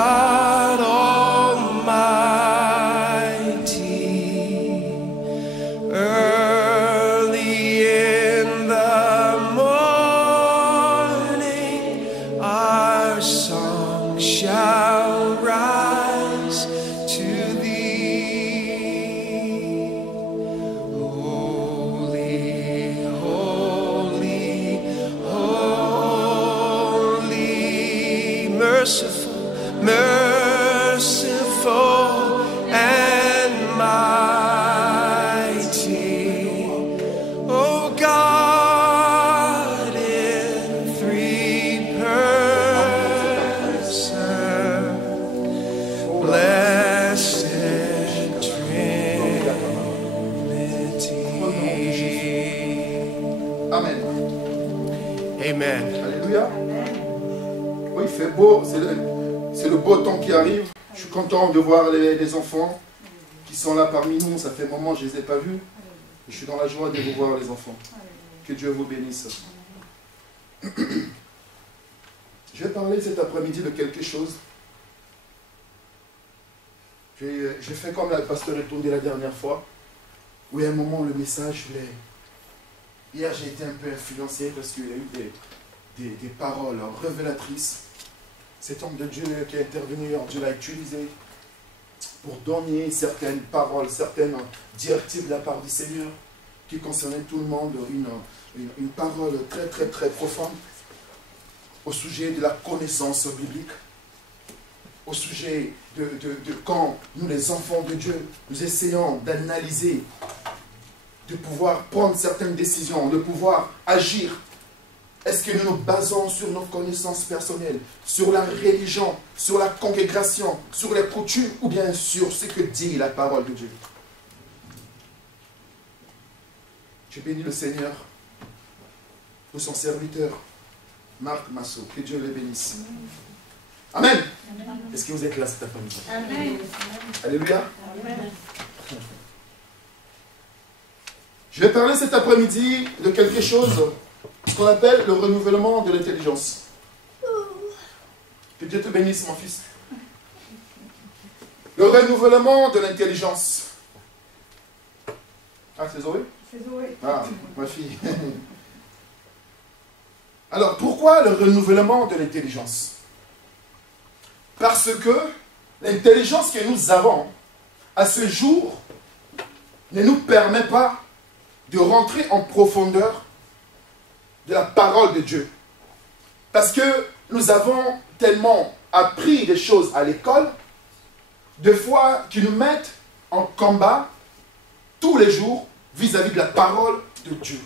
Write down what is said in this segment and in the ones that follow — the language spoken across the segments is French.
God Almighty, early in the morning, our song shall rise to thee. Holy, holy, holy, merciful, merciful and mighty, O God in three persons, blessed Trinity. Amen. Amen. Alléluia. Oui, il fait beau, c'est le beau temps qui arrive. Je suis content de voir les enfants qui sont là parmi nous. Ça fait un moment que je ne les ai pas vus. Je suis dans la joie de vous voir, les enfants. Que Dieu vous bénisse. Je vais parler cet après-midi de quelque chose. J'ai fait comme le pasteur est tourné la dernière fois. Oui, à un moment, le message, hier, j'ai été un peu influencé parce qu'il y a eu des paroles révélatrices. Cet homme de Dieu qui est intervenu, Dieu l'a utilisé pour donner certaines paroles, certaines directives de la part du Seigneur qui concernaient tout le monde, une parole très très très profonde au sujet de la connaissance biblique, au sujet de quand nous les enfants de Dieu, nous essayons d'analyser, de pouvoir prendre certaines décisions, de pouvoir agir. Est-ce que nous nous basons sur nos connaissances personnelles, sur la religion, sur la congrégation, sur les coutumes, ou bien sur ce que dit la parole de Dieu? Je bénis le Seigneur pour son serviteur, Marc Masso. Que Dieu le bénisse. Amen. Est-ce que vous êtes là cet après-midi? Amen. Alléluia. Amen. Je vais parler cet après-midi de quelque chose, ce qu'on appelle le renouvellement de l'intelligence. Que Dieu te bénisse, mon fils. Le renouvellement de l'intelligence. Ah, c'est Zoé? C'est Zoé. Ah, ma fille. Alors, pourquoi le renouvellement de l'intelligence? Parce que l'intelligence que nous avons à ce jour ne nous permet pas de rentrer en profondeur de la parole de Dieu. Parce que nous avons tellement appris des choses à l'école, des fois qui nous mettent en combat tous les jours vis-à-vis de la parole de Dieu.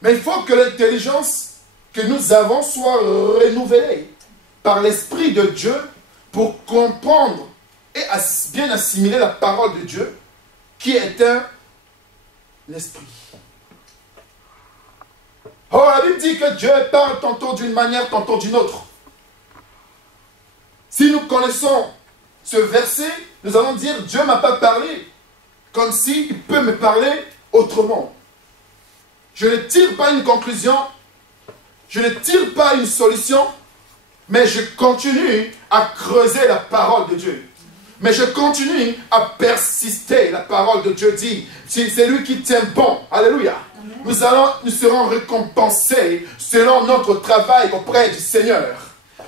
Mais il faut que l'intelligence que nous avons soit renouvelée par l'Esprit de Dieu pour comprendre et bien assimiler la parole de Dieu qui est un esprit. Oh, la Bible dit que Dieu parle tantôt d'une manière, tantôt d'une autre. Si nous connaissons ce verset, nous allons dire Dieu ne m'a pas parlé comme s'il peut me parler autrement. Je ne tire pas une conclusion, je ne tire pas une solution, mais je continue à creuser la parole de Dieu. Mais je continue à persister. La parole de Dieu dit, c'est lui qui tient bon. Alléluia. Nous serons récompensés selon notre travail auprès du Seigneur.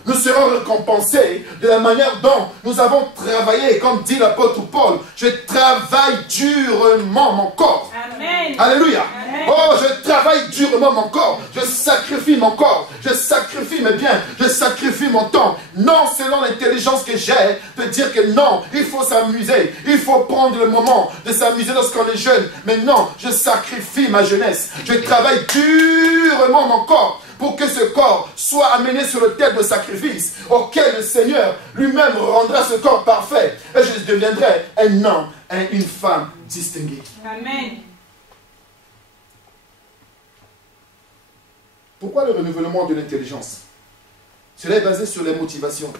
Nous serons récompensés de la manière dont nous avons travaillé, comme dit l'apôtre Paul. Je travaille durement mon corps. Amen. Alléluia. Amen. Oh, je travaille durement mon corps. Je sacrifie mon corps. Je sacrifie mes biens. Je sacrifie mon temps. Non, selon l'intelligence que j'ai, de dire que non, il faut s'amuser. Il faut prendre le moment de s'amuser lorsqu'on est jeune. Mais non, je sacrifie ma jeunesse. Je travaille durement mon corps pour que ce corps soit amené sur l'autel de sacrifice auquel le Seigneur lui-même rendra ce corps parfait. Et je deviendrai un homme et une femme distingués. Amen. Pourquoi le renouvellement de l'intelligence? Cela est basé sur les motivations.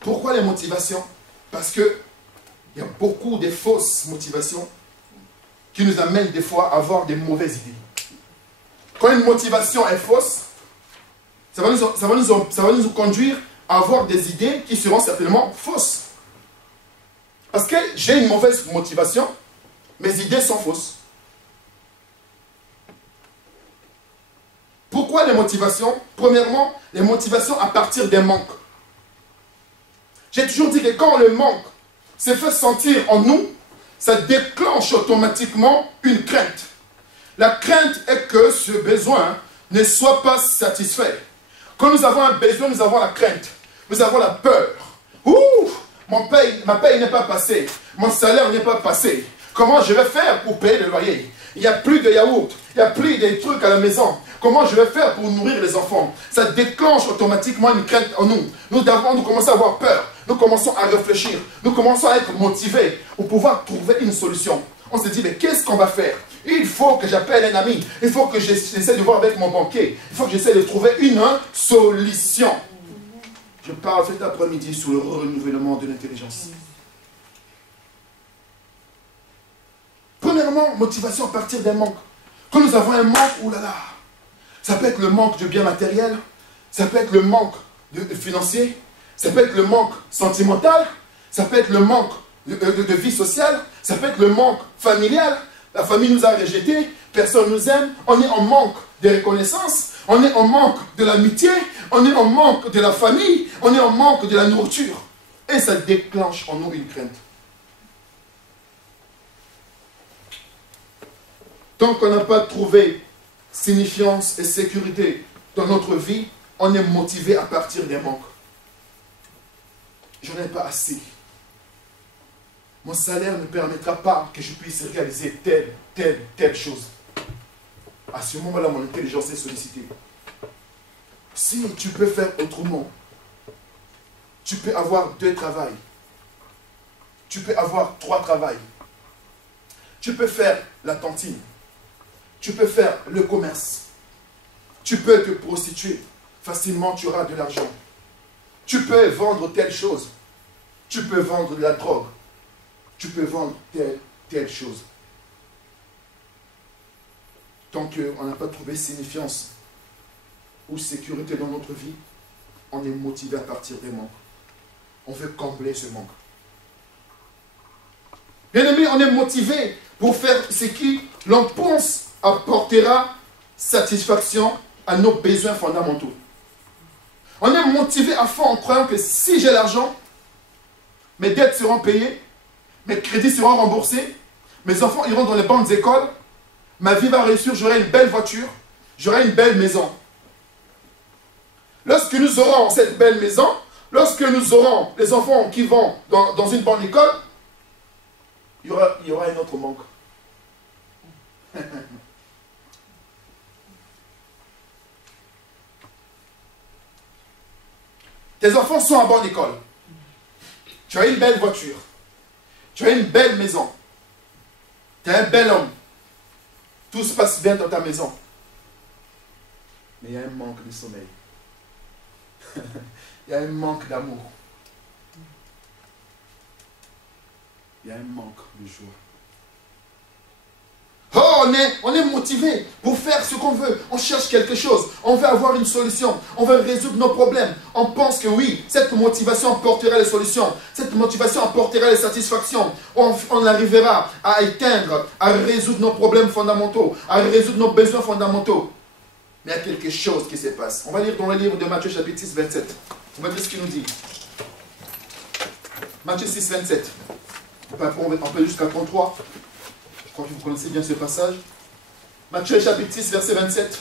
Pourquoi les motivations? Parce qu'il y a beaucoup de fausses motivations qui nous amènent des fois à avoir des mauvaises idées. Quand une motivation est fausse, ça va nous conduire avoir des idées qui seront certainement fausses. Parce que j'ai une mauvaise motivation, mes idées sont fausses. Pourquoi les motivations? Premièrement, les motivations à partir des manques. J'ai toujours dit que quand le manque se fait sentir en nous, ça déclenche automatiquement une crainte. La crainte est que ce besoin ne soit pas satisfait. Quand nous avons un besoin, nous avons la crainte. Nous avons la peur. Ouh, ma paye n'est pas passée. Mon salaire n'est pas passé. Comment je vais faire pour payer le loyer? Il n'y a plus de yaourt. Il n'y a plus de trucs à la maison. Comment je vais faire pour nourrir les enfants? Ça déclenche automatiquement une crainte en nous. Nous commençons à avoir peur. Nous commençons à réfléchir. Nous commençons à être motivés pour pouvoir trouver une solution. On se dit, mais qu'est-ce qu'on va faire? Il faut que j'appelle un ami. Il faut que j'essaie de voir avec mon banquier. Il faut que j'essaie de trouver une solution. Je parle cet après-midi sur le renouvellement de l'intelligence. Premièrement, motivation à partir d'un manque. Quand nous avons un manque, oulala, ça peut être le manque de biens matériels, ça peut être le manque financier, ça peut être le manque sentimental, ça peut être le manque de vie sociale, ça peut être le manque familial. La famille nous a rejetés, personne ne nous aime, on est en manque de reconnaissance, on est en manque de l'amitié, on est en manque de la famille, on est en manque de la nourriture. Et ça déclenche en nous une crainte. Tant qu'on n'a pas trouvé signifiance et sécurité dans notre vie, on est motivé à partir des manques. Je n'en ai pas assez. Mon salaire ne permettra pas que je puisse réaliser telle chose. À ce moment-là, mon intelligence est sollicitée. Si tu peux faire autrement, tu peux avoir 2 travails. Tu peux avoir 3 travails. Tu peux faire la cantine. Tu peux faire le commerce. Tu peux te prostituer. Facilement, tu auras de l'argent. Tu peux vendre telle chose. Tu peux vendre de la drogue. Tu peux vendre telle chose. Tant qu'on n'a pas trouvé signifiance ou sécurité dans notre vie, on est motivé à partir des manques. On veut combler ce manque. Bien aimé, on est motivé pour faire ce qui, l'on pense, apportera satisfaction à nos besoins fondamentaux. On est motivé à fond en croyant que si j'ai l'argent, mes dettes seront payées, mes crédits seront remboursés, mes enfants iront dans les bonnes écoles, ma vie va réussir, j'aurai une belle voiture, j'aurai une belle maison. Lorsque nous aurons cette belle maison, lorsque nous aurons les enfants qui vont dans une bonne école, il y aura un autre manque. Tes enfants sont en bonne école. Tu as une belle voiture. Tu as une belle maison. Tu es un bel homme. Tout se passe bien dans ta maison. Mais il y a un manque de sommeil. Il y a un manque d'amour. Il y a un manque de joie. Oh, on est motivé pour faire ce qu'on veut. On cherche quelque chose. On veut avoir une solution. On veut résoudre nos problèmes. On pense que oui, cette motivation apportera les solutions. Cette motivation apportera les satisfactions. On arrivera à éteindre, à résoudre nos problèmes fondamentaux, à résoudre nos besoins fondamentaux. Mais il y a quelque chose qui se passe. On va lire dans le livre de Matthieu chapitre 6, 27. On va dire ce qu'il nous dit. Matthieu 6, 27. On peut jusqu'à 33. Je crois que vous connaissez bien ce passage. Matthieu chapitre 6, verset 27.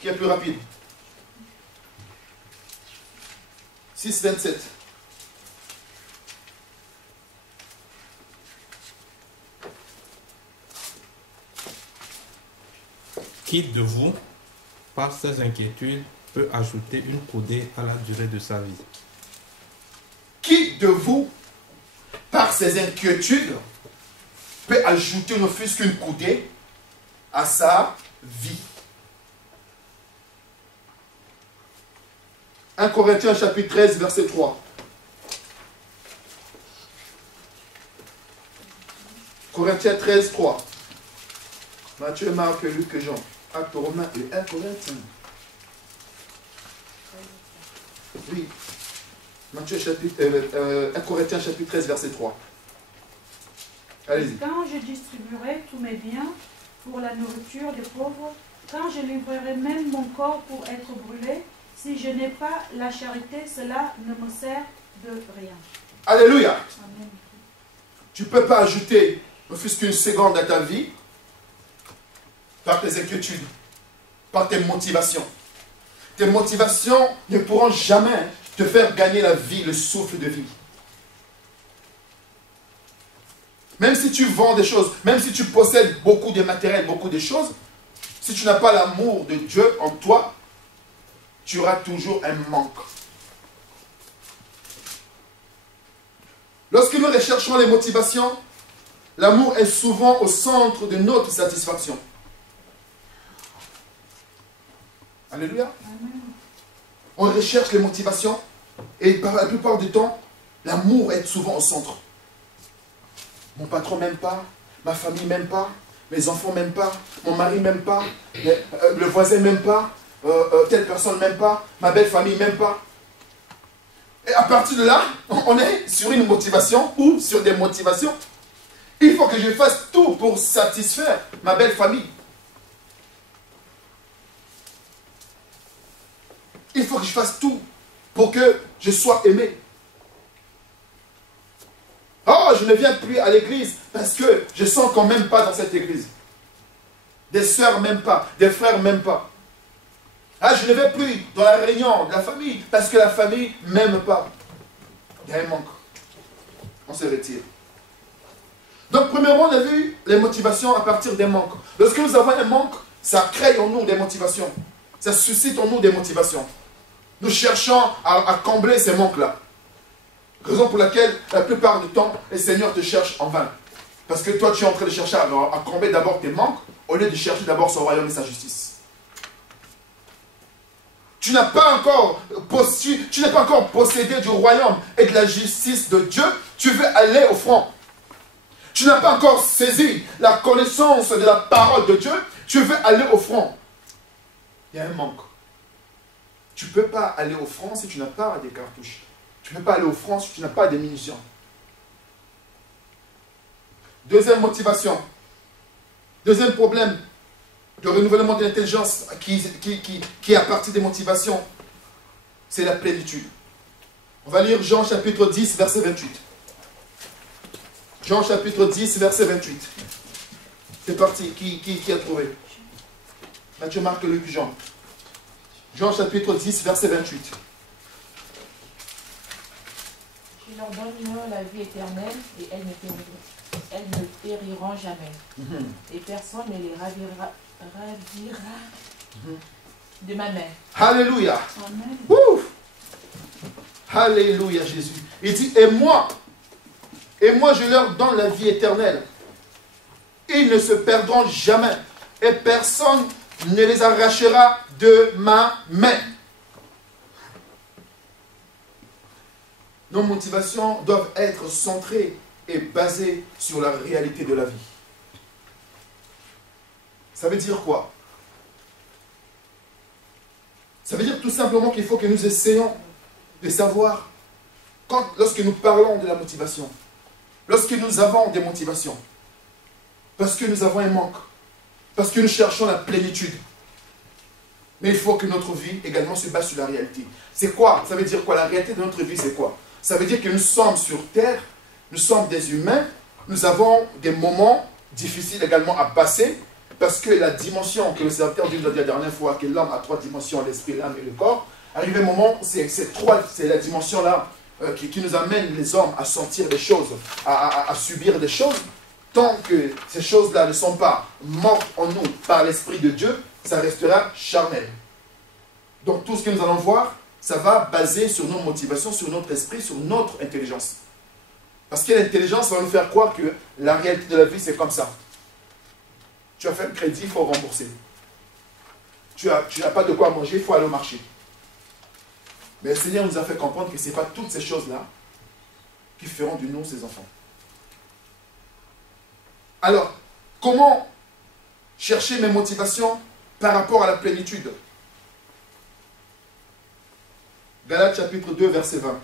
Qui est plus rapide? 6, 27. Qui de vous, par ses inquiétudes, peut ajouter une coudée à la durée de sa vie? Qui de vous, par ses inquiétudes, peut ajouter ne fût-ce qu'une coudée à sa vie? 1 Corinthiens chapitre 13, verset 3. Corinthiens 13, 3. Matthieu, Marc, Luc et Jean. Actes Romains et 1 Corinthiens. Oui. Matthieu, chapitre, 1 Corinthiens, chapitre 13, verset 3. Allez-y. Quand je distribuerai tous mes biens pour la nourriture des pauvres, quand je livrerai même mon corps pour être brûlé, si je n'ai pas la charité, cela ne me sert de rien. Alléluia. Amen. Tu ne peux pas ajouter, ne fût-ce qu'une seconde à ta vie, par tes inquiétudes, par tes motivations. Tes motivations ne pourront jamais te faire gagner la vie, le souffle de vie. Même si tu vends des choses, même si tu possèdes beaucoup de matériel, beaucoup de choses, si tu n'as pas l'amour de Dieu en toi, tu auras toujours un manque. Lorsque nous recherchons les motivations, l'amour est souvent au centre de notre satisfaction. Alléluia. Amen. On recherche les motivations et par la plupart du temps, l'amour est souvent au centre. Mon patron m'aime pas, ma famille m'aime pas, mes enfants m'aiment pas, mon mari m'aime pas, le voisin m'aime pas, telle personne m'aime pas, ma belle famille m'aime pas. Et à partir de là, on est sur une motivation ou sur des motivations. Il faut que je fasse tout pour satisfaire ma belle famille. Il faut que je fasse tout pour que je sois aimé. Oh, je ne viens plus à l'église parce que je sens qu'on ne m'aime pas dans cette église. Des sœurs ne m'aiment pas, des frères ne m'aiment pas. Ah, je ne vais plus dans la réunion de la famille parce que la famille ne m'aime pas. Il y a un manque. On se retire. Donc, premièrement, on a vu les motivations à partir des manques. Lorsque nous avons un manque, ça crée en nous des motivations. Ça suscite en nous des motivations. Nous cherchons à combler ces manques-là. Raison pour laquelle, la plupart du temps, les seigneurs te cherchent en vain. Parce que toi, tu es en train de chercher à combler d'abord tes manques, au lieu de chercher d'abord son royaume et sa justice. Tu n'as pas encore possédé du royaume et de la justice de Dieu, tu veux aller au front. Tu n'as pas encore saisi la connaissance de la parole de Dieu, tu veux aller au front. Il y a un manque. Tu ne peux pas aller au front si tu n'as pas des cartouches. Tu ne peux pas aller au front si tu n'as pas des munitions. Deuxième motivation. Deuxième problème. Le renouvellement de l'intelligence qui est à partir des motivations. C'est la plénitude. On va lire Jean chapitre 10, verset 28. Jean chapitre 10, verset 28. C'est parti. Qui a trouvé? Matthieu, Marc, Luc, Jean. Jean chapitre 10, verset 28. Je leur donne la vie éternelle et elles ne périront jamais. Et personne ne les ravira de ma main. Alléluia. Amen. Ouh. Alléluia Jésus. Il dit, et moi je leur donne la vie éternelle. Ils ne se perdront jamais. Et personne ne les arrachera de ma main. Nos motivations doivent être centrées et basées sur la réalité de la vie. Ça veut dire quoi? Ça veut dire tout simplement qu'il faut que nous essayions de savoir, lorsque nous parlons de la motivation, lorsque nous avons des motivations, parce que nous avons un manque, parce que nous cherchons la plénitude. Mais il faut que notre vie également se base sur la réalité. C'est quoi? Ça veut dire quoi? La réalité de notre vie, c'est quoi? Ça veut dire que nous sommes sur terre, nous sommes des humains, nous avons des moments difficiles également à passer, parce que la dimension que le serviteur dit la dernière fois, que l'homme a trois dimensions, l'esprit, l'âme et le corps, arrive un moment, c'est la dimension-là qui nous amène les hommes à sentir des choses, à subir des choses. Tant que ces choses-là ne sont pas mortes en nous par l'Esprit de Dieu, ça restera charnel. Donc tout ce que nous allons voir, ça va baser sur nos motivations, sur notre esprit, sur notre intelligence. Parce que l'intelligence va nous faire croire que la réalité de la vie, c'est comme ça. Tu as fait un crédit, il faut rembourser. Tu n'as pas de quoi manger, il faut aller au marché. Mais le Seigneur nous a fait comprendre que ce n'est pas toutes ces choses-là qui feront de nous ses enfants. Alors, comment chercher mes motivations par rapport à la plénitude. Galates chapitre 2, verset 20.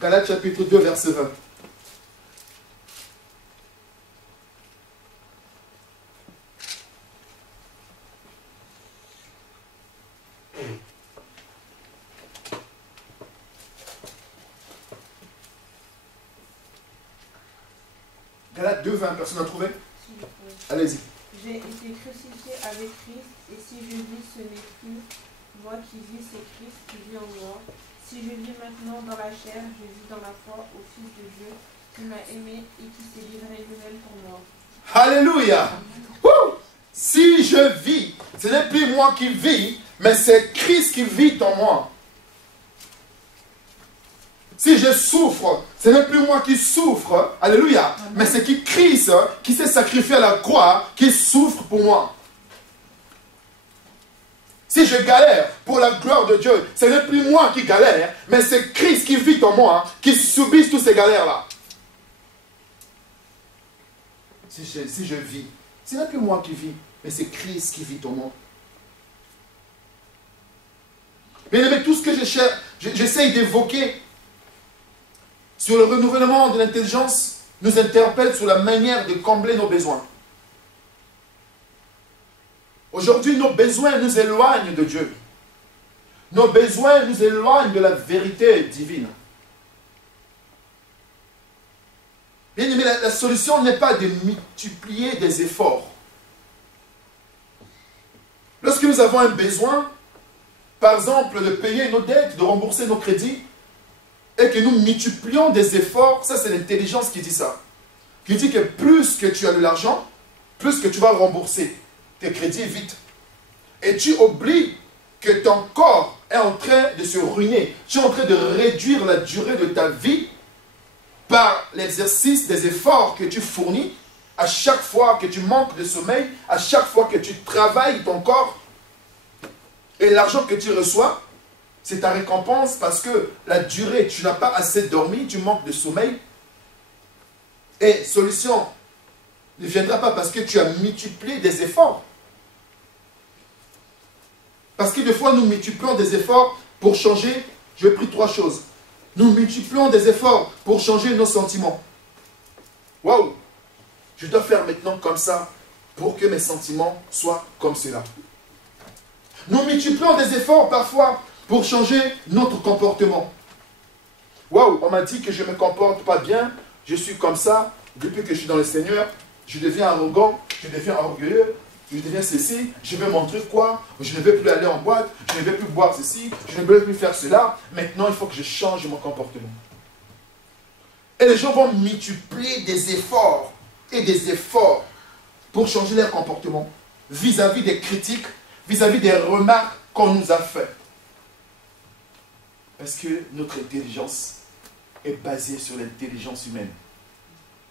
Galates chapitre 2, verset 20. Galates 2, 20, personne n'a trouvé? Si je peux. Allez-y. J'ai été crucifié avec Christ, et si je vis, ce n'est plus moi qui vis, c'est Christ qui vit en moi. Si je vis maintenant dans la chair, je vis dans la foi au Fils de Dieu, qui m'a aimé et qui s'est livré lui-même pour moi. Alléluia. Wouh. Si je vis, ce n'est plus moi qui vis, mais c'est Christ qui vit en moi. Si je souffre, ce n'est plus moi qui souffre, alléluia, mais c'est Christ qui s'est sacrifié à la croix, qui souffre pour moi. Si je galère pour la gloire de Dieu, ce n'est plus moi qui galère, mais c'est Christ qui vit en moi, qui subit toutes ces galères-là. Si je vis, ce n'est plus moi qui vis, mais c'est Christ qui vit en moi. Bien aimé, tout ce que j'essaye d'évoquer sur le renouvellement de l'intelligence nous interpelle sur la manière de combler nos besoins. Aujourd'hui, nos besoins nous éloignent de Dieu. Nos besoins nous éloignent de la vérité divine. Bien aimé, la solution n'est pas de multiplier des efforts. Lorsque nous avons un besoin, par exemple, de payer nos dettes, de rembourser nos crédits, et que nous multiplions des efforts, ça c'est l'intelligence qui dit ça. Qui dit que plus que tu as de l'argent, plus que tu vas rembourser tes crédits vite. Et tu oublies que ton corps est en train de se ruiner. Tu es en train de réduire la durée de ta vie par l'exercice des efforts que tu fournis à chaque fois que tu manques de sommeil, à chaque fois que tu travailles ton corps. Et l'argent que tu reçois, c'est ta récompense parce que la durée, tu n'as pas assez dormi, tu manques de sommeil. Et solution ne viendra pas parce que tu as multiplié des efforts. Parce que des fois, nous multiplions des efforts pour changer. Je vais prendre 3 choses. Nous multiplions des efforts pour changer nos sentiments. Waouh! Je dois faire maintenant comme ça pour que mes sentiments soient comme cela. Nous multiplions des efforts parfois pour changer notre comportement. Waouh, on m'a dit que je ne me comporte pas bien, je suis comme ça, depuis que je suis dans le Seigneur, je deviens arrogant, je deviens orgueilleux, je deviens ceci, je veux montrer quoi, je ne veux plus aller en boîte, je ne veux plus boire ceci, je ne veux plus faire cela, maintenant il faut que je change mon comportement. Et les gens vont multiplier des efforts et des efforts pour changer leur comportement vis-à-vis des critiques, vis-à-vis des remarques qu'on nous a faites. Parce que notre intelligence est basée sur l'intelligence humaine.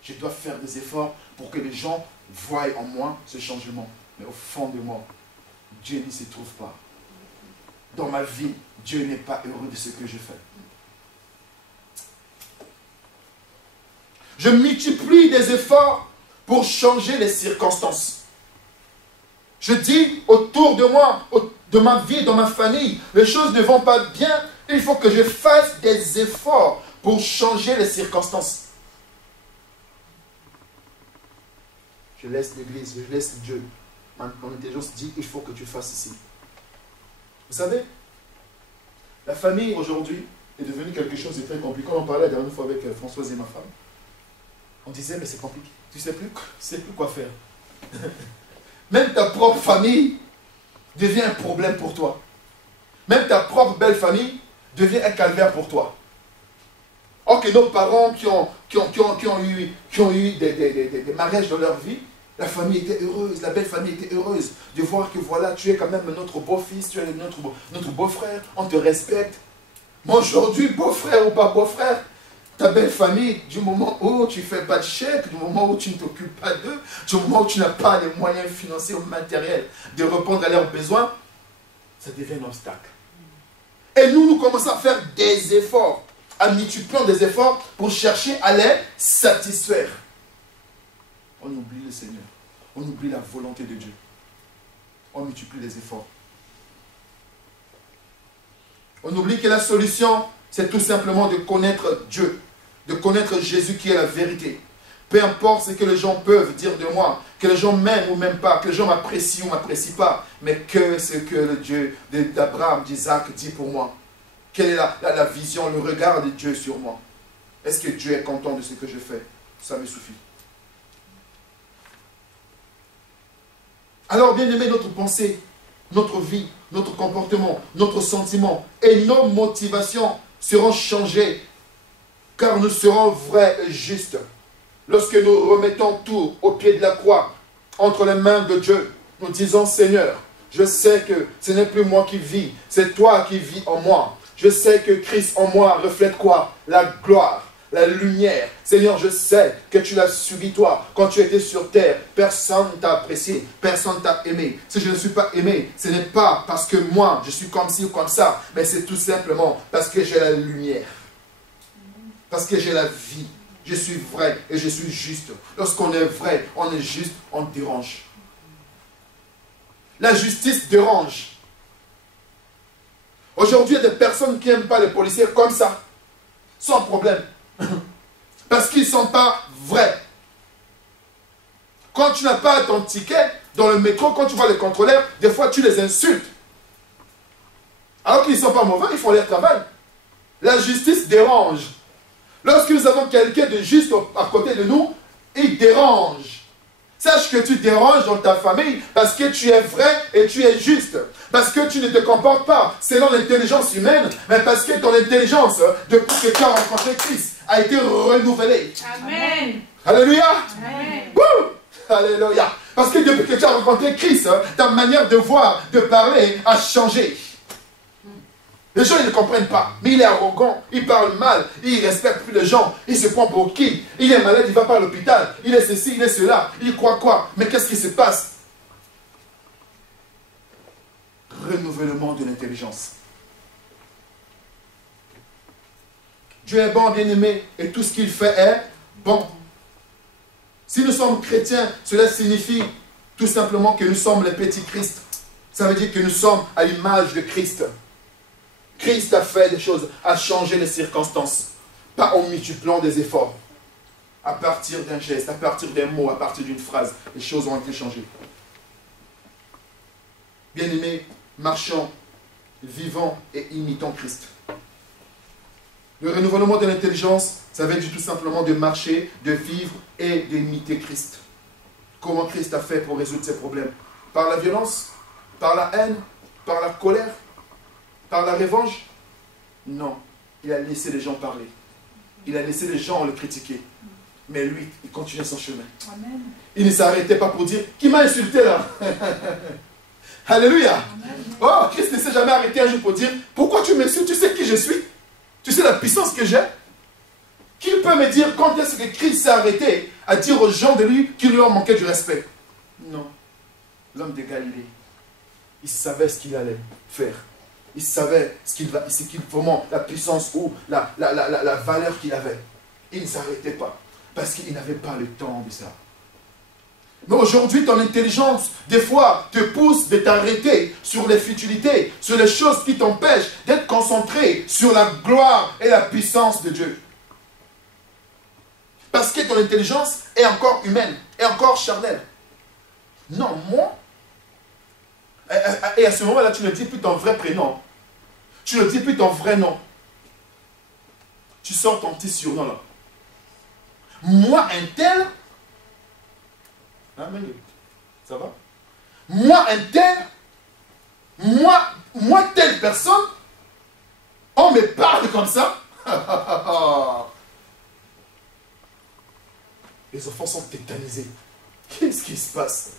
Je dois faire des efforts pour que les gens voient en moi ce changement. Mais au fond de moi, Dieu ne se trouve pas. Dans ma vie, Dieu n'est pas heureux de ce que je fais. Je multiplie des efforts pour changer les circonstances. Je dis autour de moi, de ma vie, dans ma famille, les choses ne vont pas bien. Il faut que je fasse des efforts pour changer les circonstances. Je laisse l'église, je laisse Dieu. Mon intelligence dit, il faut que tu fasses ici. Vous savez, la famille aujourd'hui est devenue quelque chose de très compliqué. On en parlait la dernière fois avec Françoise et ma femme. On disait, mais c'est compliqué. Tu ne sais plus quoi faire. Même ta propre famille devient un problème pour toi. Même ta propre belle famille devient un calvaire pour toi. Or que nos parents qui ont eu des mariages dans leur vie, la famille était heureuse, la belle famille était heureuse de voir que voilà, tu es quand même notre beau-fils, tu es notre beau-frère, on te respecte. Mais aujourd'hui, beau-frère ou pas beau-frère, ta belle famille, du moment où tu ne fais pas de chèque, du moment où tu ne t'occupes pas d'eux, du moment où tu n'as pas les moyens financiers ou matériels de répondre à leurs besoins, ça devient un obstacle. Et nous commençons à faire des efforts. en multipliant des efforts pour chercher à les satisfaire. On oublie le Seigneur. On oublie la volonté de Dieu. On multiplie les efforts. On oublie que la solution, c'est tout simplement de connaître Dieu, de connaître Jésus qui est la vérité. Peu importe ce que les gens peuvent dire de moi, que les gens m'aiment ou m'aiment pas, que les gens m'apprécient ou m'apprécient pas, mais que ce que le Dieu d'Abraham, d'Isaac dit pour moi. Quelle est la vision, le regard de Dieu sur moi? Est-ce que Dieu est content de ce que je fais? Ça me suffit. Alors, bien aimé, notre pensée, notre vie, notre comportement, notre sentiment et nos motivations seront changés, car nous serons vrais et justes. Lorsque nous remettons tout au pied de la croix, entre les mains de Dieu, nous disons, Seigneur, je sais que ce n'est plus moi qui vis, c'est toi qui vis en moi. Je sais que Christ en moi reflète quoi? La gloire, la lumière. Seigneur, je sais que tu l'as subi toi. Quand tu étais sur terre, personne ne t'a apprécié, personne ne t'a aimé. Si je ne suis pas aimé, ce n'est pas parce que moi, je suis comme ci ou comme ça, mais c'est tout simplement parce que j'ai la lumière. Parce que j'ai la vie. Je suis vrai et je suis juste. Lorsqu'on est vrai, on est juste, on dérange. La justice dérange. Aujourd'hui, il y a des personnes qui n'aiment pas les policiers comme ça, sans problème. Parce qu'ils ne sont pas vrais. Quand tu n'as pas ton ticket dans le métro, quand tu vois les contrôleurs, des fois tu les insultes. Alors qu'ils ne sont pas mauvais, ils font leur travail. La justice dérange. Lorsque nous avons quelqu'un de juste à côté de nous, il dérange. Sache que tu déranges dans ta famille parce que tu es vrai et tu es juste. Parce que tu ne te comportes pas selon l'intelligence humaine, mais parce que ton intelligence, depuis que tu as rencontré Christ, a été renouvelée. Amen. Alléluia. Amen. Wouh! Alléluia. Parce que depuis que tu as rencontré Christ, ta manière de voir, de parler a changé. Les gens, ils ne comprennent pas. Mais il est arrogant, il parle mal, il ne respecte plus les gens, il se prend pour qui? Il est malade, il ne va pas à l'hôpital, il est ceci, il est cela, il croit quoi? Mais qu'est-ce qui se passe? Renouvellement de l'intelligence. Dieu est bon, bien-aimé, et tout ce qu'il fait est bon. Si nous sommes chrétiens, cela signifie tout simplement que nous sommes les petits Christ. Ça veut dire que nous sommes à l'image de Christ. Christ a fait des choses, a changé les circonstances, pas en multipliant des efforts. À partir d'un geste, à partir d'un mot, à partir d'une phrase, les choses ont été changées. Bien-aimés, marchons, vivons et imitons Christ. Le renouvellement de l'intelligence, ça veut dire tout simplement de marcher, de vivre et d'imiter Christ. Comment Christ a fait pour résoudre ces problèmes? Par la violence? Par la haine? Par la colère? Par la revanche? Non. Il a laissé les gens parler. Il a laissé les gens le critiquer. Mais lui, il continuait son chemin. Amen. Il ne s'arrêtait pas pour dire, qui m'a insulté là? Alléluia. Amen. Oh, Christ ne s'est jamais arrêté un jour pour dire, pourquoi tu m'insultes? Tu sais qui je suis? Tu sais la puissance que j'ai? Qui peut me dire quand est-ce que Christ s'est arrêté à dire aux gens de lui qu'ils lui ont manqué du respect? Non. L'homme de Galilée, il savait ce qu'il allait faire. Il savait vraiment la puissance ou la valeur qu'il avait. Il ne s'arrêtait pas. Parce qu'il n'avait pas le temps de ça. Mais aujourd'hui, ton intelligence, des fois, te pousse de t'arrêter sur les futilités, sur les choses qui t'empêchent d'être concentré sur la gloire et la puissance de Dieu. Parce que ton intelligence est encore humaine, est encore charnelle. Non, moi. Et à ce moment-là, tu ne dis plus ton vrai prénom. Tu ne dis plus ton vrai nom. Tu sors ton petit surnom là. Moi, un tel. Amen. Ça va? Moi, un tel. Moi, telle personne. On me parle comme ça. Les enfants sont tétanisés. Qu'est-ce qui se passe?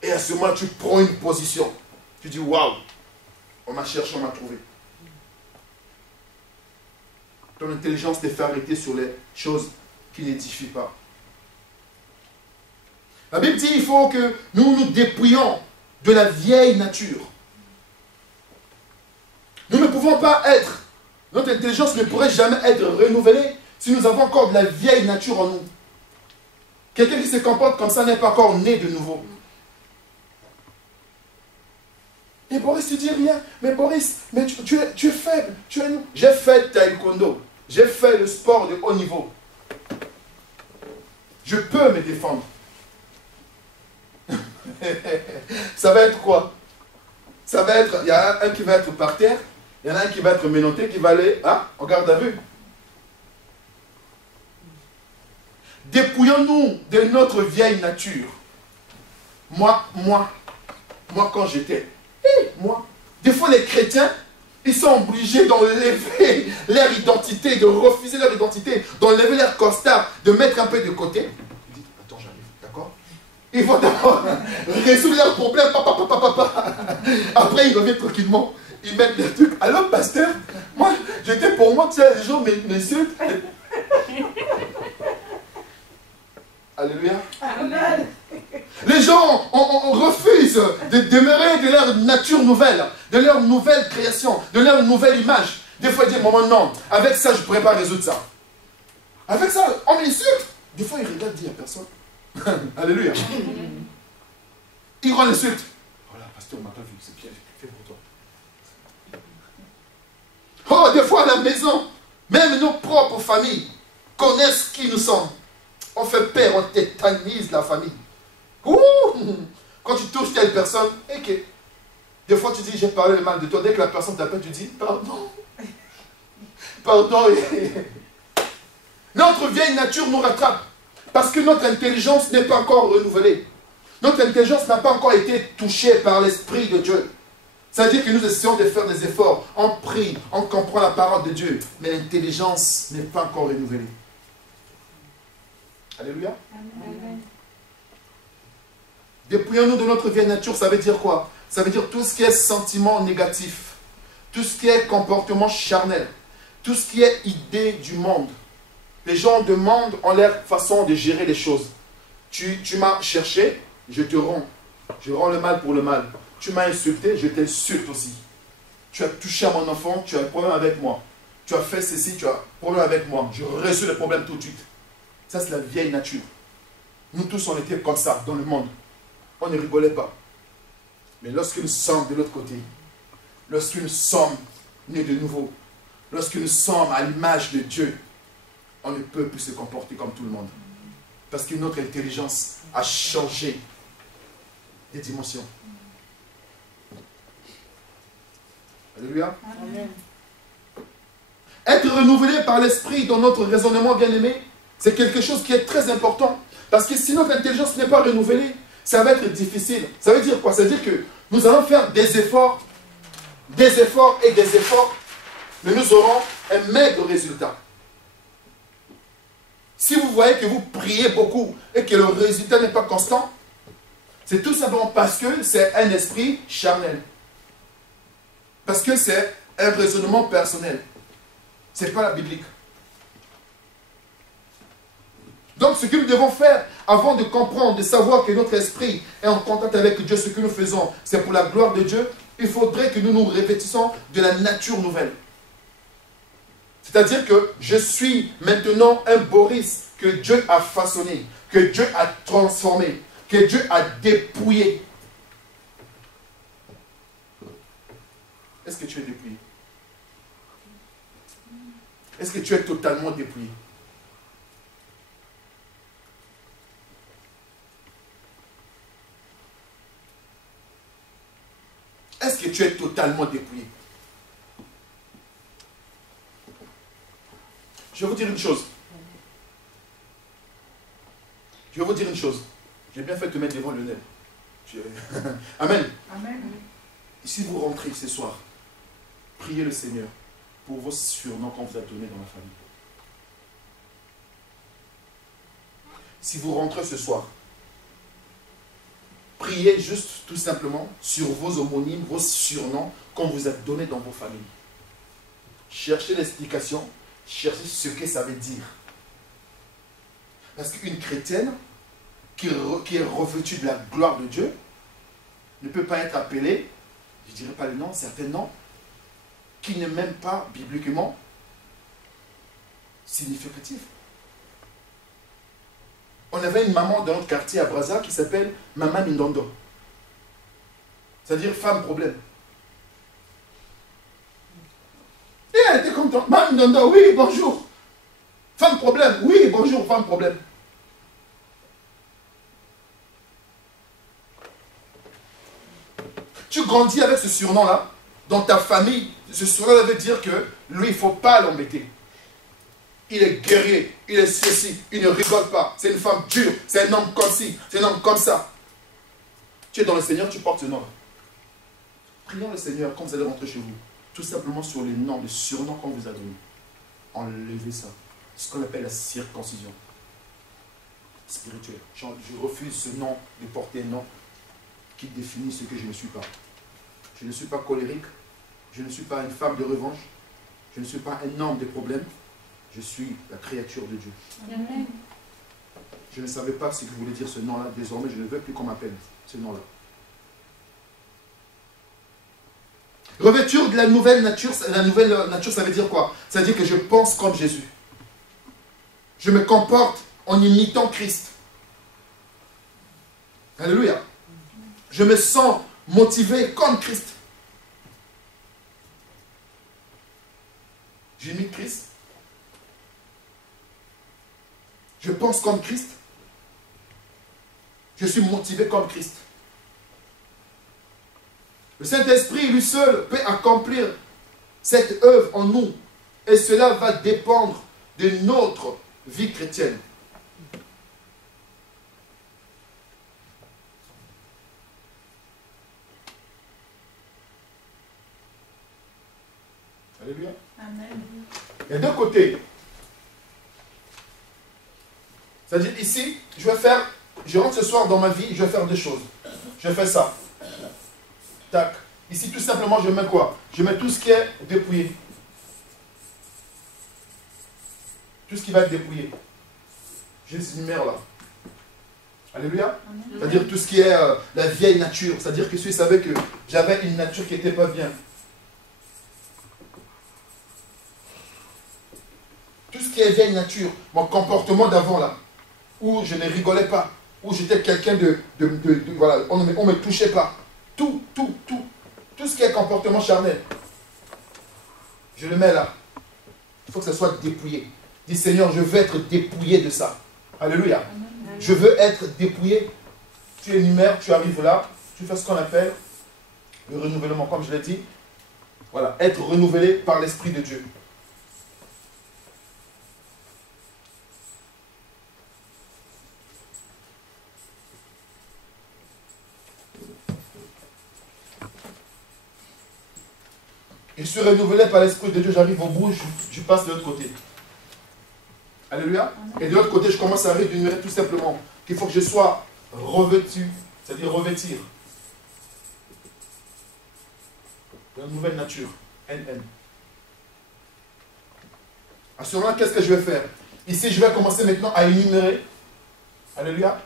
Et à ce moment, tu prends une position. Tu dis, waouh, on m'a cherché, on m'a trouvé. Ton intelligence te fait arrêter sur les choses qui n'édifient pas. La Bible dit qu'il faut que nous nous dépouillions de la vieille nature. Nous ne pouvons pas être Notre intelligence ne pourrait jamais être renouvelée si nous avons encore de la vieille nature en nous. Quelqu'un qui se comporte comme ça n'est pas encore né de nouveau. Et Boris, tu dis rien. Mais Boris, mais tu es faible. J'ai fait taekwondo. J'ai fait le sport de haut niveau. Je peux me défendre. Ça va être quoi? Ça va être, il y a un qui va être par terre, il y en a un qui va être menotté, qui va aller en garde à vue. Dépouillons-nous de notre vieille nature. Moi, quand j'étais, des fois les chrétiens, ils sont obligés d'enlever leur identité, de refuser leur identité, d'enlever leur costard, de mettre un peu de côté. Ils disent, attends, j'arrive, d'accord? Ils vont d'abord résoudre leurs problèmes, après ils reviennent tranquillement, ils mettent les trucs. Alors pasteur, moi, j'étais pour moi, tu sais, les gens m'insultent. Alléluia. Amen. Les gens on refuse de demeurer de leur nature nouvelle, de leur nouvelle création, de leur nouvelle image. Des fois, ils disent, maman, non, avec ça, je ne pourrais pas résoudre ça. Avec ça, on m'insulte. Des fois, ils regardent, disent à personne. Alléluia. Ils rendent l'insulte. Voilà, pasteur, on m'a pas vu, c'est bien fait pour toi. Oh, des fois, à la maison, même nos propres familles connaissent qui nous sommes. On fait peur, on tétanise la famille. Ouh! Quand tu touches telle personne, ok. Des fois tu dis, j'ai parlé le mal de toi. Dès que la personne t'appelle, tu dis, pardon. Pardon. Notre vieille nature nous rattrape. Parce que notre intelligence n'est pas encore renouvelée. Notre intelligence n'a pas encore été touchée par l'Esprit de Dieu. Ça veut dire que nous essayons de faire des efforts. On prie, on comprend la parole de Dieu. Mais l'intelligence n'est pas encore renouvelée. Alléluia. Amen. Dépouillons-nous de notre vieille nature, ça veut dire quoi? Ça veut dire tout ce qui est sentiment négatif, tout ce qui est comportement charnel, tout ce qui est idée du monde. Les gens demandent en leur façon de gérer les choses. Tu m'as cherché, je te rends. Je rends le mal pour le mal. Tu m'as insulté, je t'insulte aussi. Tu as touché à mon enfant, tu as un problème avec moi. Tu as fait ceci, tu as un problème avec moi. Je résous le problème tout de suite. Ça, c'est la vieille nature. Nous tous, on était comme ça dans le monde. On ne rigolait pas. Mais lorsque nous sommes de l'autre côté, lorsque nous sommes nés de nouveau, lorsque nous sommes à l'image de Dieu, on ne peut plus se comporter comme tout le monde. Parce que notre intelligence a changé des dimensions. Alléluia. Amen. Être renouvelé par l'esprit dans notre raisonnement bien-aimé, c'est quelque chose qui est très important. Parce que si notre intelligence n'est pas renouvelée, ça va être difficile. Ça veut dire quoi? Ça veut dire que nous allons faire des efforts, et des efforts, mais nous aurons un maigre résultat. Si vous voyez que vous priez beaucoup et que le résultat n'est pas constant, c'est tout simplement parce que c'est un esprit charnel. Parce que c'est un raisonnement personnel. Ce n'est pas la biblique. Donc ce que nous devons faire avant de comprendre, de savoir que notre esprit est en contact avec Dieu, ce que nous faisons, c'est pour la gloire de Dieu, il faudrait que nous nous revêtissions de la nature nouvelle. C'est-à-dire que je suis maintenant un Boris que Dieu a façonné, que Dieu a transformé, que Dieu a dépouillé. Est-ce que tu es dépouillé? Est-ce que tu es totalement dépouillé? Est-ce que tu es totalement dépouillé? Je vais vous dire une chose. Je vais vous dire une chose. J'ai bien fait de te mettre devant le nez. Amen. Amen. Si vous rentrez ce soir, priez le Seigneur pour vos surnoms qu'on vous a donnés dans la famille. Si vous rentrez ce soir, priez juste tout simplement sur vos homonymes, vos surnoms qu'on vous a donnés dans vos familles. Cherchez l'explication, cherchez ce que ça veut dire. Parce qu'une chrétienne qui est revêtue de la gloire de Dieu ne peut pas être appelée, je ne dirais pas le nom, certains noms, qui n'est même pas bibliquement significatif. On avait une maman dans notre quartier à Brazza qui s'appelle Maman Mindondo. C'est-à-dire femme problème. Et elle était contente. Maman Mindondo, oui, bonjour. Femme problème, oui, bonjour, femme problème. Tu grandis avec ce surnom-là, dans ta famille, ce surnom-là veut dire que lui, il ne faut pas l'embêter. Il est guerrier, il est ceci, il ne rigole pas, c'est une femme dure, c'est un homme comme ci, c'est un homme comme ça. Tu es dans le Seigneur, tu portes ce nom-là. Prions le Seigneur quand vous allez rentrer chez vous, tout simplement sur les noms, les surnoms qu'on vous a donnés. Enlevez ça. Ce qu'on appelle la circoncision spirituelle. Je refuse ce nom de porter un nom qui définit ce que je ne suis pas. Je ne suis pas colérique, je ne suis pas une femme de revanche, je ne suis pas un homme de problème, je suis la créature de Dieu. Amen. Je ne savais pas ce que voulait dire ce nom-là, désormais je ne veux plus qu'on m'appelle ce nom-là. Revêture de la nouvelle nature ça veut dire quoi? Ça veut dire que je pense comme Jésus. Je me comporte en imitant Christ. Alléluia. Je me sens motivé comme Christ. J'imite Christ. Je pense comme Christ. Je suis motivé comme Christ. Le Saint-Esprit, lui seul, peut accomplir cette œuvre en nous. Et cela va dépendre de notre vie chrétienne. Alléluia. Amen. Il y a deux côtés. C'est-à-dire ici, je rentre ce soir dans ma vie, je vais faire des choses. Je fais ça. Tac. Ici, tout simplement, je mets quoi? Je mets tout ce qui est dépouillé. Tout ce qui va être dépouillé. Je les énumère là. Alléluia. C'est-à-dire tout ce qui est la vieille nature. C'est-à-dire que si je savais que j'avais une nature qui n'était pas bien. Tout ce qui est vieille nature, mon comportement d'avant là, où je ne rigolais pas, où j'étais quelqu'un voilà, on ne me touchait pas. Tout ce qui est comportement charnel, je le mets là. Il faut que ça soit dépouillé. Dis Seigneur, je veux être dépouillé de ça. Alléluia. Amen. Je veux être dépouillé. Tu énumères, tu arrives là, tu fais ce qu'on appelle le renouvellement, comme je l'ai dit. Voilà, être renouvelé par l'Esprit de Dieu. Je suis renouvelé par l'Esprit de Dieu, j'arrive au bout, je passe de l'autre côté. Alléluia. Et de l'autre côté, je commence à rémunérer tout simplement qu'il faut que je sois revêtu, c'est-à-dire revêtir la nouvelle nature, NN. À ce moment-là, qu'est-ce que je vais faire? Ici, je vais commencer maintenant à énumérer, alléluia,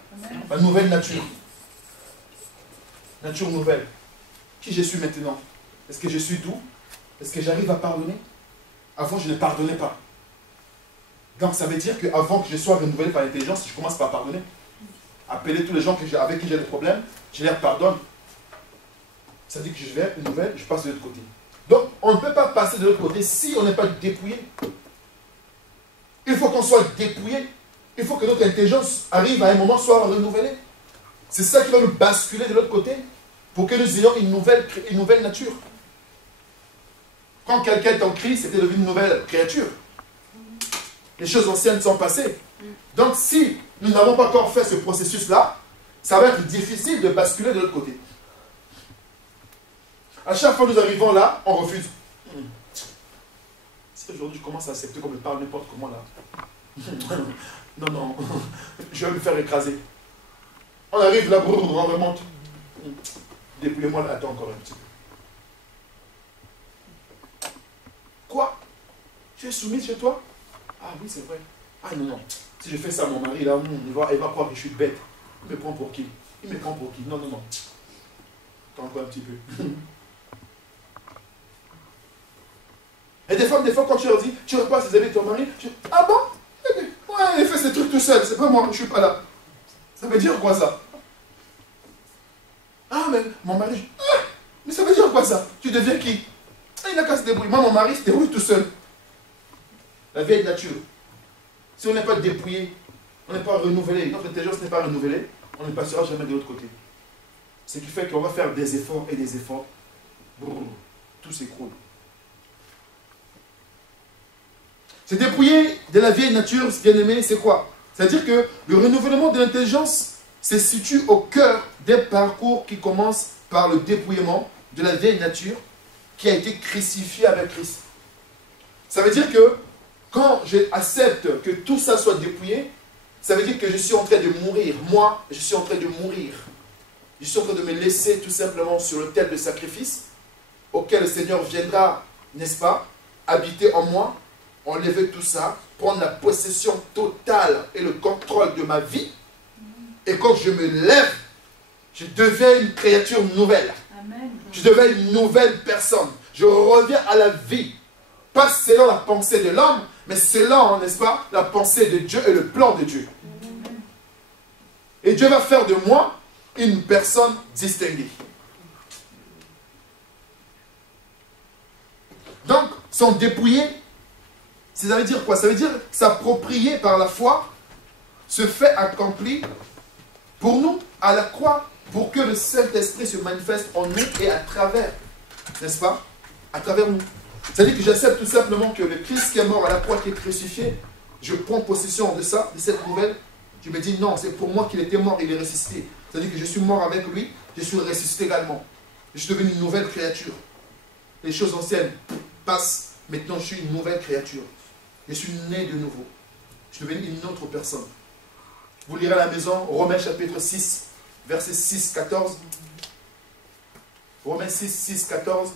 la nouvelle nature. Nature nouvelle. Qui je suis maintenant? Est-ce que je suis doux? Est-ce que j'arrive à pardonner? Avant, je ne pardonnais pas. Donc, ça veut dire qu'avant que je sois renouvelé par l'intelligence, je commence par pardonner. Appeler tous les gens avec qui j'ai des problèmes, je les pardonne. Ça veut dire que je vais une nouvelle, je passe de l'autre côté. Donc, on ne peut pas passer de l'autre côté si on n'est pas dépouillé. Il faut qu'on soit dépouillé. Il faut que notre intelligence arrive à un moment soit renouvelée. C'est ça qui va nous basculer de l'autre côté pour que nous ayons une nouvelle nature. Quand quelqu'un est en Christ, c'était devenu une nouvelle créature. Les choses anciennes sont passées. Donc si nous n'avons pas encore fait ce processus-là, ça va être difficile de basculer de l'autre côté. À chaque fois que nous arrivons là, on refuse. Si aujourd'hui je commence à accepter comme je parle n'importe comment là. Non, je vais me faire écraser. On arrive là, on remonte. Dépouillez-moi là, attends encore un petit peu. Quoi? Tu es soumise chez toi? Ah oui, c'est vrai. Ah non. Si je fais ça à mon mari, là, il va croire que je suis bête. Il me prend pour qui? Il me prend pour qui? Non. Attends encore un petit peu. Et des femmes, quand tu leur dis, tu repasses les habits de ton mari, tu dis, ah bon? Ouais, il fait ses trucs tout seul, c'est pas moi, je suis pas là. Ça veut dire quoi ça? Ah, mais mon mari, mais ça veut dire quoi ça? Tu deviens qui? Ah, il n'a qu'à se débrouiller. Moi, mon mari se débrouille tout seul. La vieille nature. Si on n'est pas dépouillé, on n'est pas renouvelé, notre intelligence n'est pas renouvelée, on ne passera jamais de l'autre côté. Ce qui fait qu'on va faire des efforts et des efforts. Brrr, tout s'écroule. Se dépouiller de la vieille nature, bien aimé, c'est quoi? C'est-à-dire que le renouvellement de l'intelligence se situe au cœur des parcours qui commencent par le dépouillement de la vieille nature qui a été crucifiée avec Christ. Ça veut dire que quand j'accepte que tout ça soit dépouillé, ça veut dire que je suis en train de mourir. Moi, je suis en train de mourir. Je suis en train de me laisser tout simplement sur l'autel de sacrifice auquel le Seigneur viendra, n'est-ce pas, habiter en moi, enlever tout ça, prendre la possession totale et le contrôle de ma vie. Et quand je me lève, je deviens une créature nouvelle. Amen. Je deviens une nouvelle personne. Je reviens à la vie. Pas selon la pensée de l'homme, mais selon, n'est-ce pas, la pensée de Dieu et le plan de Dieu. Et Dieu va faire de moi une personne distinguée. Donc, son dépouiller, ça veut dire quoi? Ça veut dire s'approprier par la foi ce fait accompli pour nous à la croix, pour que le Saint-Esprit se manifeste en nous et à travers, n'est-ce pas? À travers nous. C'est-à-dire que j'accepte tout simplement que le Christ qui est mort à la croix, qui est crucifié, je prends possession de ça, de cette nouvelle. Je me dis non, c'est pour moi qu'il était mort, il est ressuscité. C'est-à-dire que je suis mort avec lui, je suis ressuscité également. Je suis devenu une nouvelle créature. Les choses anciennes passent, maintenant je suis une nouvelle créature. Je suis né de nouveau. Je suis devenu une autre personne. Vous lirez à la maison, Romains chapitre 6, verset 6, 14. Romains 6, 6, 14.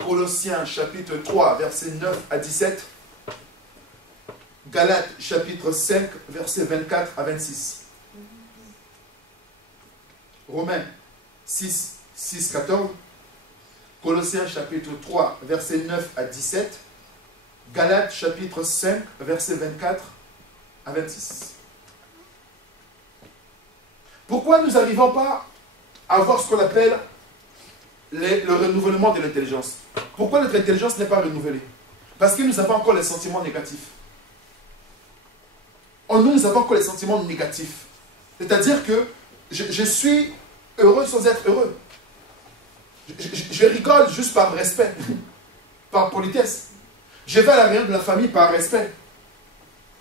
Colossiens chapitre 3, verset 9 à 17. Galates chapitre 5, verset 24 à 26. Romains 6, 6, 14. Colossiens chapitre 3, verset 9 à 17. Galates chapitre 5, verset 24 à 26. Pourquoi nous n'arrivons pas à avoir ce qu'on appelle le renouvellement de l'intelligence? Pourquoi notre intelligence n'est pas renouvelée? Parce que nous avons encore les sentiments négatifs. En nous, nous avons encore les sentiments négatifs. C'est-à-dire que je suis heureux sans être heureux. Je rigole juste par respect, par politesse. Je vais à la réunion de la famille par respect.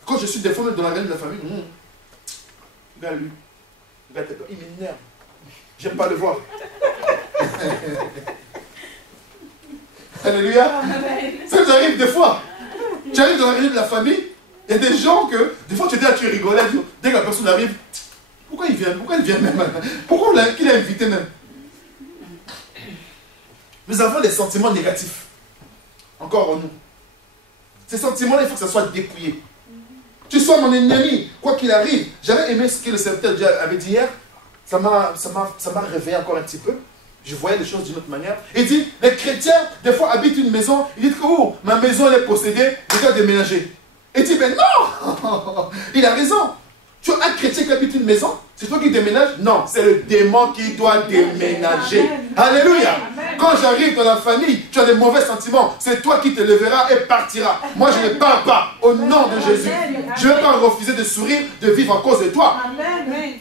Quand je suis des fois dans la réunion de la famille, regarde lui, regarde, il m'énerve. J'aime pas le voir. Alléluia. Ça nous arrive des fois. Tu arrives dans la réunion de la famille, il y a des gens que, des fois tu dis, tu rigolais, dès que la personne arrive, pourquoi il vient? Pourquoi il vient même? Pourquoi il a invité même? Nous avons les sentiments négatifs. Encore en nous. Ces sentiments-là, il faut que ça soit dépouillé. Tu sois mon ennemi, quoi qu'il arrive. J'avais aimé ce que le serviteur avait dit hier. Ça m'a réveillé encore un petit peu. Je voyais les choses d'une autre manière. Il dit, les chrétiens, des fois, habitent une maison. Ils disent que, oh, ma maison, elle est possédée, je dois déménager. Il dit, mais non. Il a raison. Tu as un chrétien qui habite une maison, c'est toi qui déménages? Non, c'est le démon qui doit déménager. Amen. Alléluia. Amen. Quand j'arrive dans la famille, tu as des mauvais sentiments, c'est toi qui te lèveras et partiras. Moi, je ne pars pas. Au nom de Jésus. Je ne vais pas refuser de sourire, de vivre à cause de toi. Amen.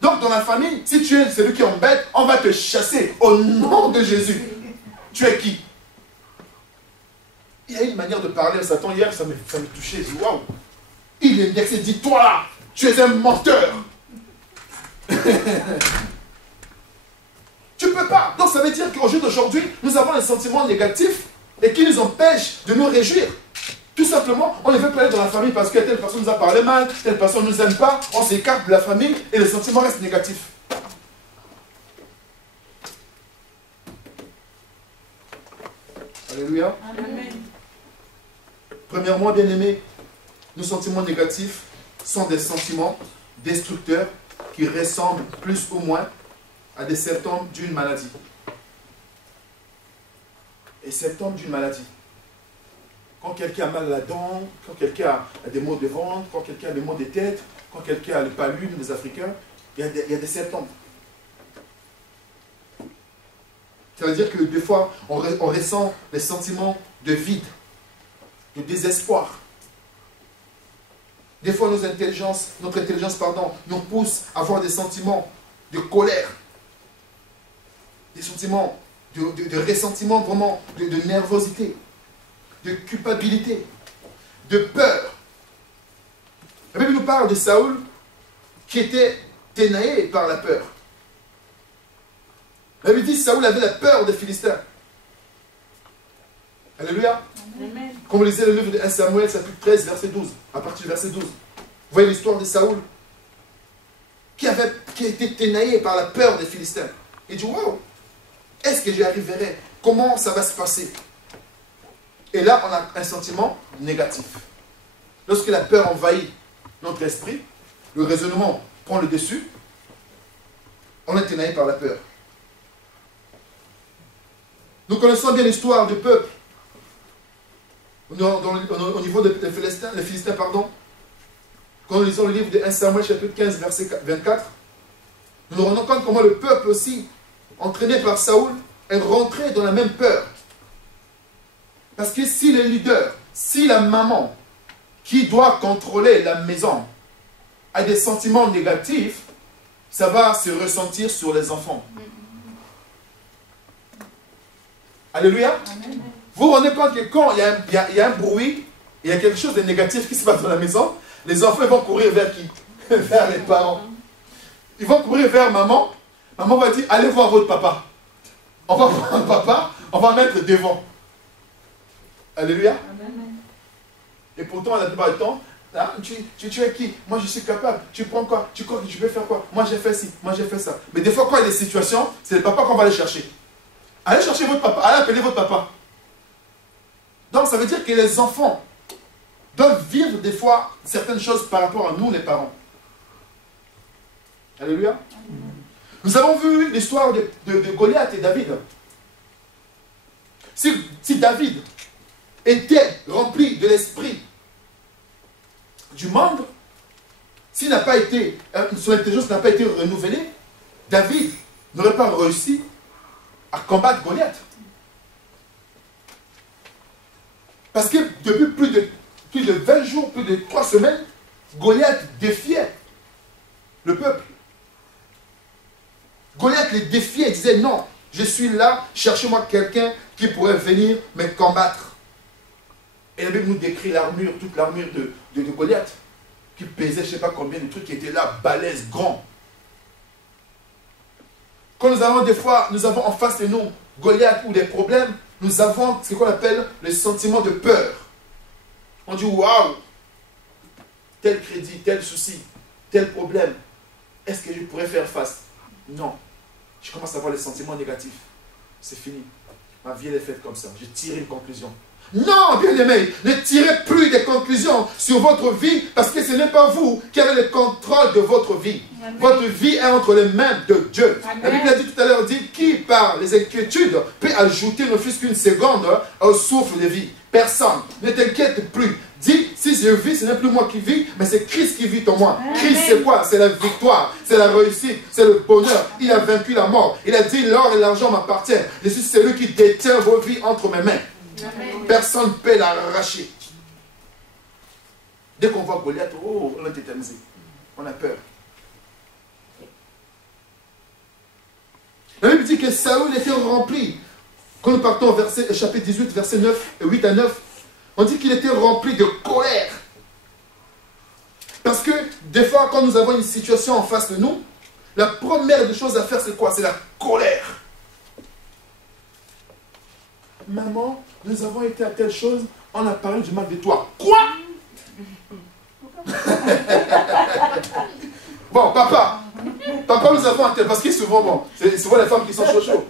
Donc, dans la famille, si tu es celui qui embête, on va te chasser. Au nom de Jésus. Tu es qui? Il y a une manière de parler à Satan. Hier, ça me touchait. Je dis, waouh. Il est bien, il dit, toi là, tu es un menteur. Tu ne peux pas. Donc ça veut dire qu'au jour d'aujourd'hui, nous avons un sentiment négatif et qui nous empêche de nous réjouir. Tout simplement, on ne veut pas aller dans la famille parce que telle personne nous a parlé mal, telle personne ne nous aime pas, on s'écarte de la famille et le sentiment reste négatif. Alléluia. Amen. Premièrement, bien-aimés, nos sentiments négatifs sont des sentiments destructeurs qui ressemblent plus ou moins à des symptômes d'une maladie. et symptômes d'une maladie. Quand quelqu'un a mal à la dent, quand quelqu'un a des maux de ventre, quand quelqu'un a des maux de tête, quand quelqu'un a le palume des Africains, il y a des symptômes. Ça veut dire que des fois, on ressent des sentiments de vide, de désespoir. Des fois, notre intelligence, nous pousse à avoir des sentiments de colère, des sentiments de ressentiment, vraiment, de nervosité, de culpabilité, de peur. La Bible nous parle de Saül qui était ténaillé par la peur. La Bible dit que Saül avait la peur des Philistins. Alléluia. Amen. Comme vous lisez le livre de 1 Samuel, chapitre 13, verset 12, à partir du verset 12. Vous voyez l'histoire de Saül qui a été ténaillé par la peur des Philistins. Il dit, wow, est-ce que j'y arriverai? Comment ça va se passer? Et là, on a un sentiment négatif. Lorsque la peur envahit notre esprit, le raisonnement prend le dessus, on est ténaillé par la peur. Nous connaissons bien l'histoire du peuple. Au niveau des Philistins, pardon. Quand nous lisons le livre de 1 Samuel, chapitre 15, verset 24, nous nous rendons compte comment le peuple aussi, entraîné par Saül, est rentré dans la même peur. Parce que si le leader, si la maman qui doit contrôler la maison a des sentiments négatifs, ça va se ressentir sur les enfants. Alléluia. Amen. Vous vous rendez compte que quand il y a un bruit, il y a quelque chose de négatif qui se passe dans la maison, les enfants vont courir vers qui? Vers les parents. Ils vont courir vers maman. Maman va dire, allez voir votre papa. On va prendre papa, on va mettre devant. Alléluia. Amen. Et pourtant, la plupart du temps, ah, tu es qui? Moi, je suis capable. Tu prends quoi? Tu crois que tu peux faire quoi? Moi, j'ai fait ci, moi, j'ai fait ça. Mais des fois, quand il y a des situations, c'est le papa qu'on va aller chercher. Allez chercher votre papa, allez appeler votre papa. Donc, ça veut dire que les enfants doivent vivre des fois certaines choses par rapport à nous, les parents. Alléluia. Nous avons vu l'histoire de Goliath et David. Si David était rempli de l'esprit du monde, son intelligence n'a pas été renouvelée, David n'aurait pas réussi à combattre Goliath. Parce que depuis plus de 20 jours, plus de 3 semaines, Goliath défiait le peuple. Goliath les défiait et disait, non, je suis là, cherchez-moi quelqu'un qui pourrait venir me combattre. Et la Bible nous décrit l'armure, toute l'armure de Goliath, qui pesait je ne sais pas combien de trucs, qui étaient là, balèze, grand. Quand nous avons en face de nous Goliath ou des problèmes, nous avons ce qu'on appelle le sentiment de peur. On dit, waouh, tel crédit, tel souci, tel problème, est-ce que je pourrais faire face? Non. Je commence à avoir les sentiments négatifs. C'est fini. Ma vie, elle est faite comme ça. J'ai tiré une conclusion. Non, bien-aimés, ne tirez plus des conclusions sur votre vie parce que ce n'est pas vous qui avez le contrôle de votre vie. Amen. Votre vie est entre les mains de Dieu. Amen. La Bible a dit tout à l'heure, qui par les inquiétudes peut ajouter ne fût-ce qu'une seconde au souffle de vie? Personne. Ne t'inquiète plus. Dis, si je vis, ce n'est plus moi qui vis, mais c'est Christ qui vit en moi. Amen. Christ, c'est quoi? C'est la victoire, c'est la réussite, c'est le bonheur. Il a vaincu la mort. Il a dit, l'or et l'argent m'appartiennent. Je suis celui qui détient vos vies entre mes mains. Amen. Personne ne peut l'arracher. Dès qu'on voit Goliath, oh, on est tétanisé. On a peur. La Bible dit que Saül était rempli. Quand nous partons au chapitre 18, verset 9, 8 à 9, on dit qu'il était rempli de colère. Parce que des fois, quand nous avons une situation en face de nous, la première des choses à faire, c'est quoi? C'est la colère. Maman, nous avons été à telle chose, on a parlé du mal de toi. Quoi? Bon, papa, nous avons un tel, parce que souvent, bon, c'est souvent les femmes qui sont chaud.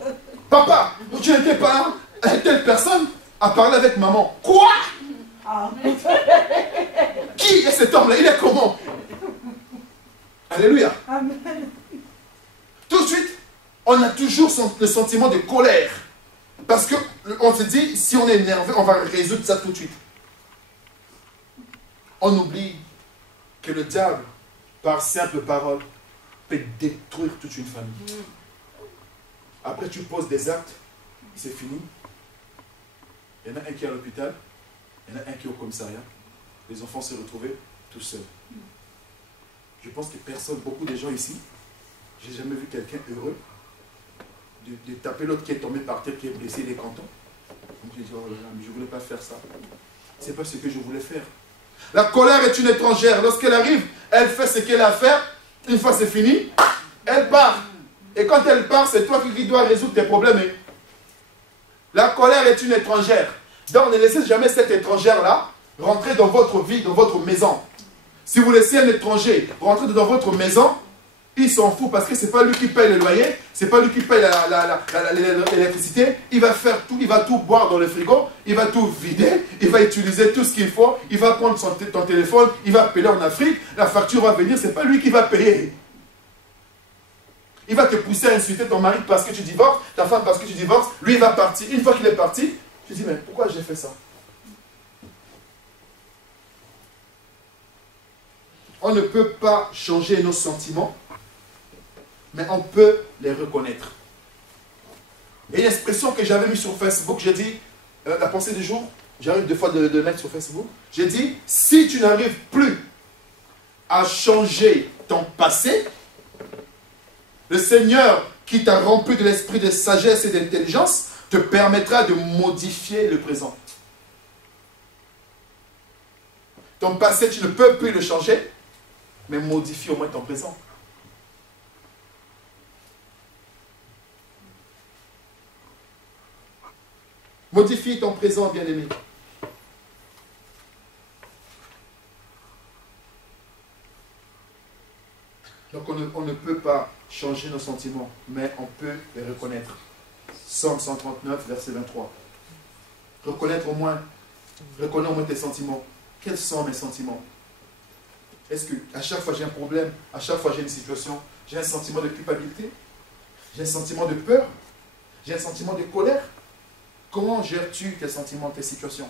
Papa, tu n'étais pas là, telle personne a parlé avec maman. Quoi? Qui est cet homme-là? Il est comment? Alléluia. Amen. Tout de suite, on a toujours le sentiment de colère. Parce que on se dit, si on est énervé, on va résoudre ça tout de suite. On oublie que le diable, par simple parole, peut détruire toute une famille. Après, tu poses des actes, c'est fini. Il y en a un qui est à l'hôpital, il y en a un qui est au commissariat. Les enfants se retrouvaient tout seuls. Je pense que personne, beaucoup de gens ici, j'ai jamais vu quelqu'un heureux de taper l'autre qui est tombé par terre, qui est blessé, il est content. Je dis, oh là là, mais je ne voulais pas faire ça. C'est pas ce que je voulais faire. La colère est une étrangère. Lorsqu'elle arrive, elle fait ce qu'elle a à faire. Une fois c'est fini, elle part. Et quand elle part, c'est toi qui dois résoudre tes problèmes. La colère est une étrangère. Donc ne laissez jamais cette étrangère-là rentrer dans votre vie, dans votre maison. Si vous laissez un étranger rentrer dans votre maison, il s'en fout parce que ce n'est pas lui qui paye le loyer, ce n'est pas lui qui paye l'électricité. Il va faire tout, il va tout boire dans le frigo, il va tout vider, il va utiliser tout ce qu'il faut, il va prendre ton téléphone, il va appeler en Afrique, la facture va venir, ce n'est pas lui qui va payer. Il va te pousser à insulter ton mari parce que tu divorces, ta femme parce que tu divorces, lui il va partir. Une fois qu'il est parti, tu te dis mais pourquoi j'ai fait ça? On ne peut pas changer nos sentiments, mais on peut les reconnaître. Et une expression que j'avais mise sur Facebook, j'ai dit, la pensée du jour, j'arrive deux fois de mettre sur Facebook, j'ai dit, si tu n'arrives plus à changer ton passé, le Seigneur qui t'a rempli de l'esprit de sagesse et d'intelligence te permettra de modifier le présent. Ton passé, tu ne peux plus le changer, mais modifie au moins ton présent. Modifie ton présent, bien-aimé. Donc on ne peut pas changer nos sentiments, mais on peut les reconnaître. Psaume 139, verset 23. Reconnais au moins tes sentiments. Quels sont mes sentiments? Est-ce qu'à chaque fois j'ai un problème, à chaque fois j'ai une situation, j'ai un sentiment de culpabilité? J'ai un sentiment de peur? J'ai un sentiment de colère? Comment gères-tu tes sentiments, tes situations?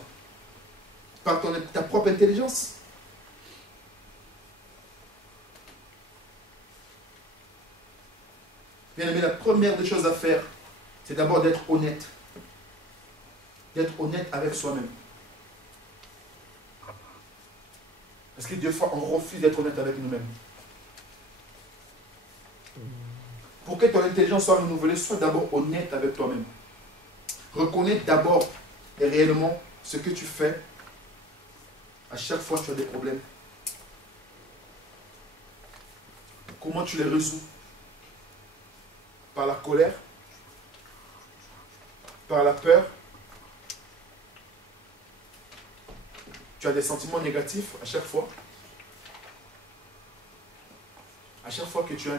Par ta propre intelligence? Bien aimé, la première des choses à faire, c'est d'abord d'être honnête. D'être honnête avec soi-même. Parce que des fois, on refuse d'être honnête avec nous-mêmes. Pour que ton intelligence soit renouvelée, sois d'abord honnête avec toi-même. Reconnais d'abord et réellement ce que tu fais. À chaque fois, tu as des problèmes. Comment tu les résous? Par la colère? Par la peur? Tu as des sentiments négatifs à chaque fois? À chaque fois que tu as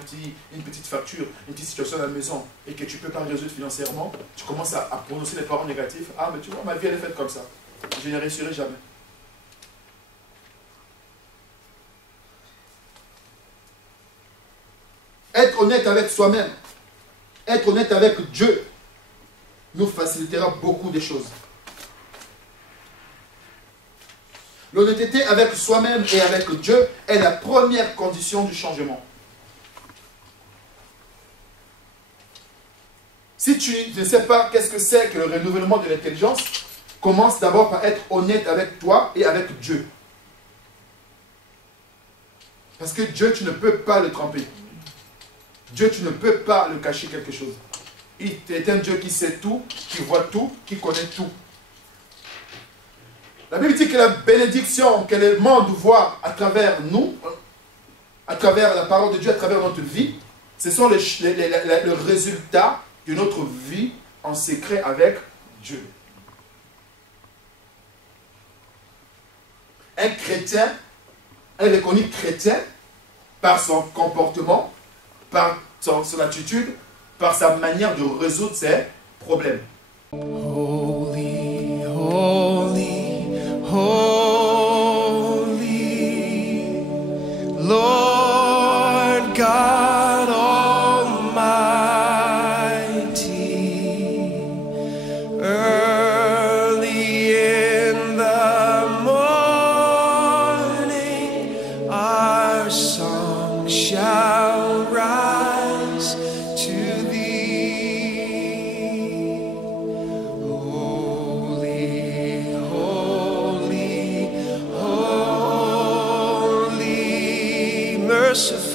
une petite facture, une petite situation à la maison et que tu ne peux pas résoudre financièrement, tu commences à prononcer des paroles négatives. Ah, mais tu vois, ma vie elle est faite comme ça. Je n'y réussirai jamais. Être honnête avec soi-même, être honnête avec Dieu, nous facilitera beaucoup de choses. L'honnêteté avec soi-même et avec Dieu est la première condition du changement. Si tu ne sais pas qu'est-ce que c'est que le renouvellement de l'intelligence, commence d'abord par être honnête avec toi et avec Dieu. Parce que Dieu, tu ne peux pas le tromper. Dieu, tu ne peux pas le cacher quelque chose. Il est un Dieu qui sait tout, qui voit tout, qui connaît tout. La Bible dit que la bénédiction que le monde voit à travers nous, à travers la parole de Dieu, à travers notre vie, ce sont le résultat de notre vie en secret avec Dieu. Un chrétien est reconnu chrétien par son comportement, par son attitude, par sa manière de résoudre ses problèmes. Holy, holy, holy, Lord God Almighty, earth persevere.